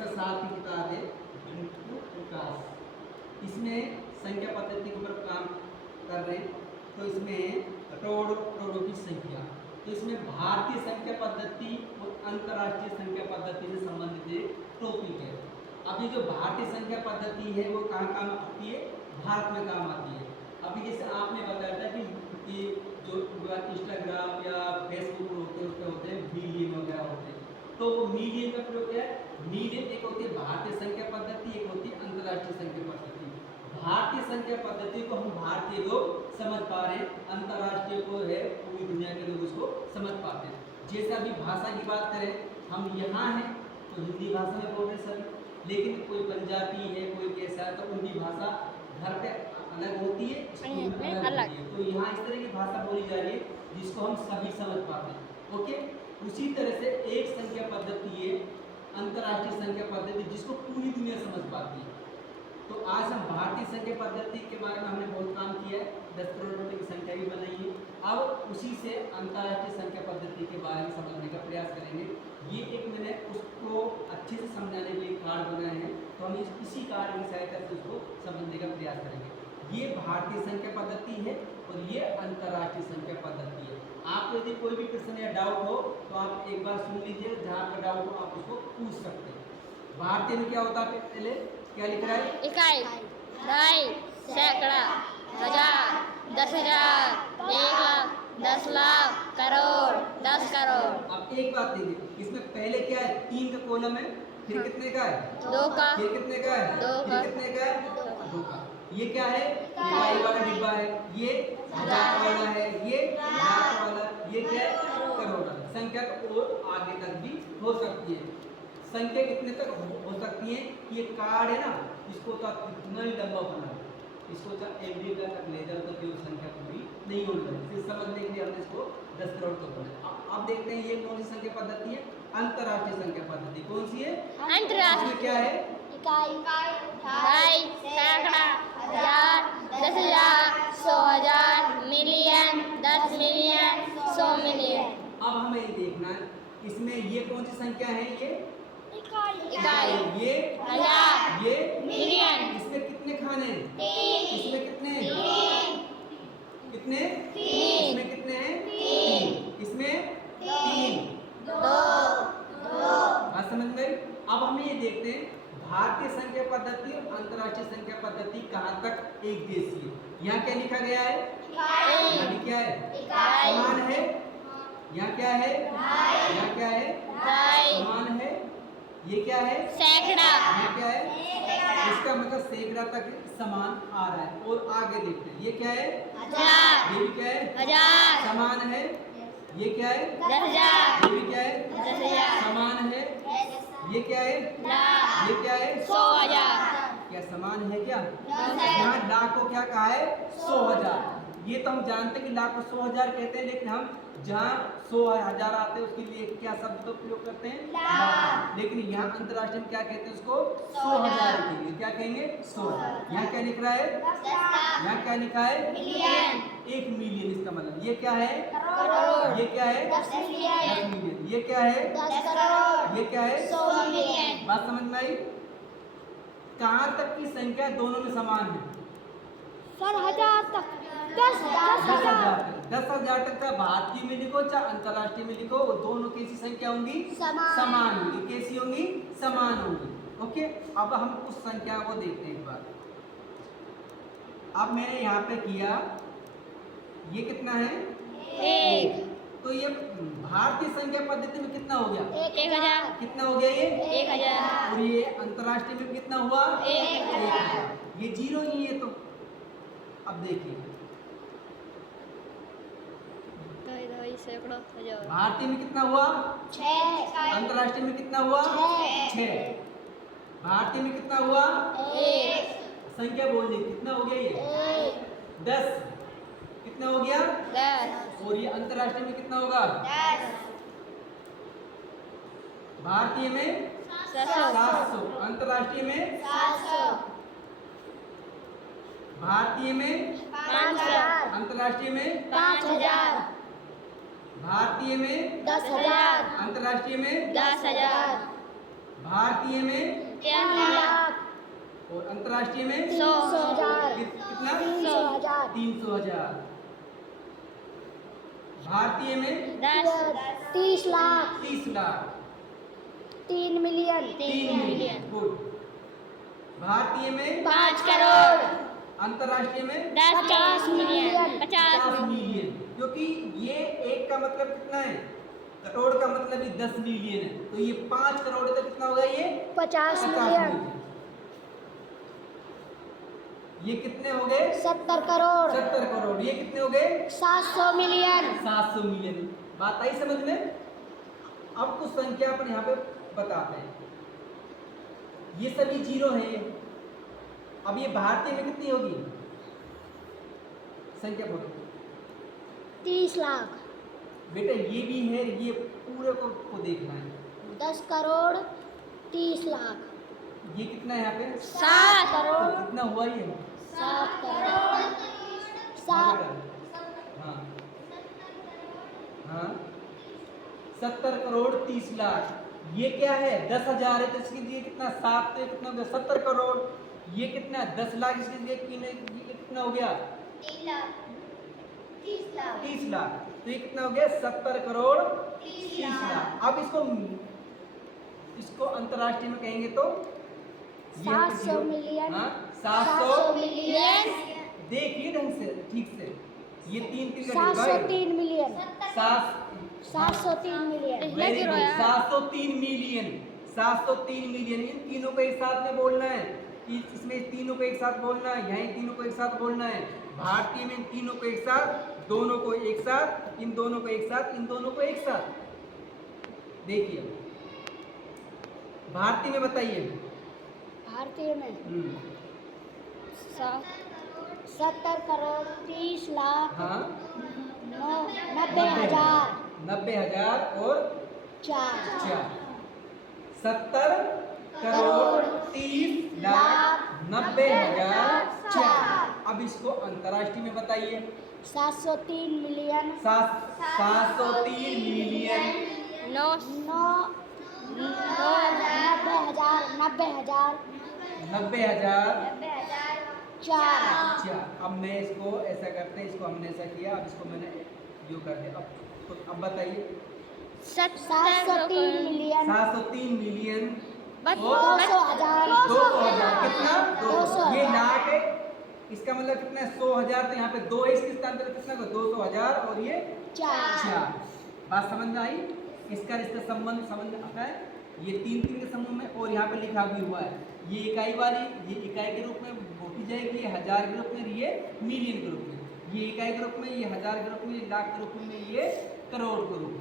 कक्षा 7 की किताब है बिंदु प्रकाश। इसमें संख्या पद्धति के ऊपर काम कर रहे हैं। तो इसमें करोड़ों की संख्या, तो इसमें भारतीय संख्या पद्धति और अंतर्राष्ट्रीय संख्या पद्धति से संबंधित एक टॉपिक है। अभी जो भारतीय संख्या पद्धति है वो कहाँ काम आती है? भारत में काम आती है। अभी जैसे आपने बताया था कि जो इंस्टाग्राम या फेसबुक होते हैं मिलियन वगैरह होते हैं, तो वो मिलियन का प्रयोग क्या है? मिलियन एक होती है भारतीय संख्या पद्धति, एक होती है अंतर्राष्ट्रीय संख्या पद्धति। भारतीय संख्या पद्धति को हम भारतीय लोग समझ पा रहे हैं, अंतर्राष्ट्रीय को है पूरी दुनिया के लोग उसको समझ पाते हैं। जैसे अभी भाषा की बात करें, हम यहाँ हैं तो हिंदी भाषा में बोल रहे सभी, लेकिन कोई पंजाबी है, कोई कैसा है, तो उनकी भाषा घर पे अलग होती है, स्कूल में अलग होती है। तो यहाँ इस तरह की भाषा बोली जा रही है जिसको हम सभी समझ पाते हैं। ओके, उसी तरह से एक संख्या पद्धति है अंतर्राष्ट्रीय संख्या पद्धति जिसको पूरी दुनिया समझ पाती है। तो आज हम भारतीय संख्या पद्धति के बारे में हमने बहुत काम किया है, 10 करोड़ रुपए की संख्या भी बनाई है। अब उसी से अंतर्राष्ट्रीय संख्या पद्धति के बारे में समझने का प्रयास करेंगे। ये एक मैंने उसको अच्छे से समझाने के लिए कार्ड बनाए हैं, तो हम इसी कार्ड की सहायता से उसको समझने का प्रयास करेंगे। ये भारतीय संख्या पद्धति है और ये अंतर्राष्ट्रीय संख्या पद्धति है। आपको यदि कोई भी प्रश्न या डाउट हो तो आप एक बार सुन लीजिए, जहाँ पर डाउट हो आप उसको पूछ सकते हैं। भारतीय में क्या होता है? पहले क्या लिख रहा है? इकाई, दहाई, सैकड़ा, हजार, 10,000, 1,00,000, 10 लाख, करोड़, 10 करोड़। अब एक बात देखिए, इसमें पहले क्या है? 3 का कॉलम है, फिर कितने का है? 2 का, फिर कितने का है? 2 का, फिर कितने का है? 2 का। ये क्या है? इकाई वाला डिब्बा है, ये हजार वाला है, ये लाख वाला, ये क्या है? करोड़ वाला। संख्या और आगे तक भी हो सकती है। संख्या कितने तक हो सकती है? ये कार्ड है ना, इसको तो आप कितना ही लंबा बना, इसको तो एमबी तक ले जाओ तो जो संख्या पूरी नहीं होने लगी। फिर समझने के लिए हमने इसको 10 करोड़ तक बनाया। अब देखते हैं ये कौन सी संख्या पद्धति है? अंतर्राष्ट्रीय संख्या पद्धति। कौन सी है? अंतर्राष्ट्रीय। क्या है? इकाई, दहाई, सैकड़ा, हजार, 10,000, 100,000, मिलियन, 10 मिलियन, 100 मिलियन। अब हमें ये देखना है इसमें ये कौन सी संख्या है? ये इकाई, ये हजार, ये मिलियन। इसमें कितने खाने हैं? 3, इसमें कितने? 3, कितने? 3, इसमें कितने हैं? 3। इसमें 3। 2, बात समझ में? अब हम ये देखते हैं भारतीय संख्या पद्धति और अंतर्राष्ट्रीय संख्या पद्धति कहाँ तक एक जैसी है। यहाँ क्या लिखा गया है? यहाँ भी क्या है? समान है। यहाँ क्या है? यहाँ क्या है? समान है। ये क्या है? सैकड़ा, ये क्या है? इसका मतलब सैकड़ा तक समान आ रहा है। और आगे देखते हैं ये क्या है? हजार, ये भी क्या है? हजार, समान है। ये क्या है? 10,000, ये भी क्या है? 10,000, समान है। ये क्या है? लाख, ये क्या है? 100,000, क्या समान है? क्या 10,000, यहाँ लाख को क्या कहा है? 100,000। ये तो हम जानते हैं कि लाख को 100,000 कहते हैं, लेकिन हम जहाँ 100,000 आते हैं उसके लिए क्या शब्द का प्रयोग करते हैं? लाख। लेकिन यहाँ अंतर्राष्ट्रीय में क्या कहते हैं उसको? 100,000 के लिए क्या कहेंगे? 100,000। यहाँ क्या लिख रहा है? यहाँ क्या लिखा है? Million, 1 million. इसका मतलब ये क्या है? करोड़, ये क्या है? 10 मिलियन, 10 मिलियन। ये क्या है? 10 करोड़, ये क्या है? 100 मिलियन। बात समझ में आई? कहाँ तक की संख्या दोनों में समान है? सर, 1000 तक, 10,000, 10,000 तक का भारतीय में लिखो चाहे अंतर्राष्ट्रीय में लिखो, वो दोनों कैसी संख्या होंगी? समान होंगी। कैसी होंगी? समान होंगी। ओके, अब हम उस संख्या को देखते हैं एक बार। अब मैंने यहाँ पे किया, ये कितना है? 1, तो ये भारतीय संख्या पद्धति में कितना हो गया? 1,000, कितना हो गया ये? 1,000, और ये अंतर्राष्ट्रीय में कितना हुआ? 1,000। ये जीरो ही है। तो अब देखिए सैकड़ों, हजार, भारतीय में कितना हुआ? 6, अंतर्राष्ट्रीय में कितना हुआ? 6। भारतीय में कितना हुआ? 1, संख्या बोलिए कितना हो गया? ये 10। कितना हो गया? 10, और ये अंतर्राष्ट्रीय में कितना होगा? 10, भारतीय में 700, अंतर्राष्ट्रीय में 700, भारतीय में 5,000, अंतर्राष्ट्रीय में 5,000, भारतीय में 10,000, अंतर्राष्ट्रीय में 10,000, भारतीय में 3 लाख और अंतर्राष्ट्रीय में 100,000 कितना 300,000 300,000। भारतीय में 30 lakh 30 lakh 3 million 3 million. Good. भारतीय में 5 करोड़ अंतर्राष्ट्रीय में 50 मिलियन 50 मिलियन। क्योंकि ये एक का मतलब कितना है, करोड़ का मतलब ही 10 मिलियन है, तो ये 5 करोड़ का कितना होगा, ये 50 मिलियन। ये कितने हो गए 70 करोड़ 70 करोड़। ये कितने हो गए 700 मिलियन 700 मिलियन। बात आई समझ में। अब कुछ संख्या अपन यहाँ पे बताते हैं। ये सभी जीरो है। अब ये भारतीय में कितनी होगी संख्या बोलो 30 लाख बेटा। ये भी है, ये पूरे को देखना है। 10 करोड़ 30 लाख ये कितना है यहाँ पे 7 तो करोड़ कितना हुआ ये 7 करोड़ हाँ 7 बेटा। हाँ हाँ 70 करोड़ 30 लाख। ये क्या है 10,000 है, तो इसके लिए कितना 7, तो ये कितना हो गया 70 करोड़। ये कितना 10 लाख, इसके लिए ये कितना हो गया 3 लाख 30 लाख 30 लाख। तो ये कितना हो गया 70 करोड़ 30 लाख। अब इसको अंतर्राष्ट्रीय में कहेंगे तो 700 मिलियन 700 मिलियन देखिए ढंग से ठीक से। ये 3 703 मिलियन 703 मिलियन 703 मिलियन 703 मिलियन। इन तीनों को एक साथ में बोलना है। इसमें तीनों को एक साथ बोलना है, यहाँ तीनों को एक साथ बोलना है। भारतीय में इन तीनों को एक साथ, दोनों को एक साथ, इन दोनों को एक साथ, इन दोनों को एक साथ। देखिए भारतीय में बताइए। भारतीय में 70 करोड़ 30 लाख हाँ 90,000 90,000 और 4 70 करोड़ 30 लाख 90,000 4। अब इसको अंतर्राष्ट्रीय में बताइए। 703 मिलियन 703 मिलियन 90,000 90,000 4 अब मैं इसको ऐसा करते हैं, इसको हमने ऐसा किया, अब इसको मैंने यो कर दिया। अब बताइए 703 मिलियन 703 मिलियन 200,000 200,000 कितना 200,000 ये लाख है। इसका मतलब कितना है 100,000, तो यहाँ पे 2 है, इसके स्थान पर कितना 200,000 और ये 4। बात समझ में आई। इसका रिश्ता संबंध समझ में आता है। ये 3 के समूह में, और यहाँ पे लिखा भी हुआ है ये इकाई वाली, ये इकाई के रूप में बोली जाएगी, ये हजार के रूप में, ये मिलियन के रूप में, ये इकाई के रूप में, ये हजार के रूप में, ये लाख के रूप में, ये करोड़ के रूप में।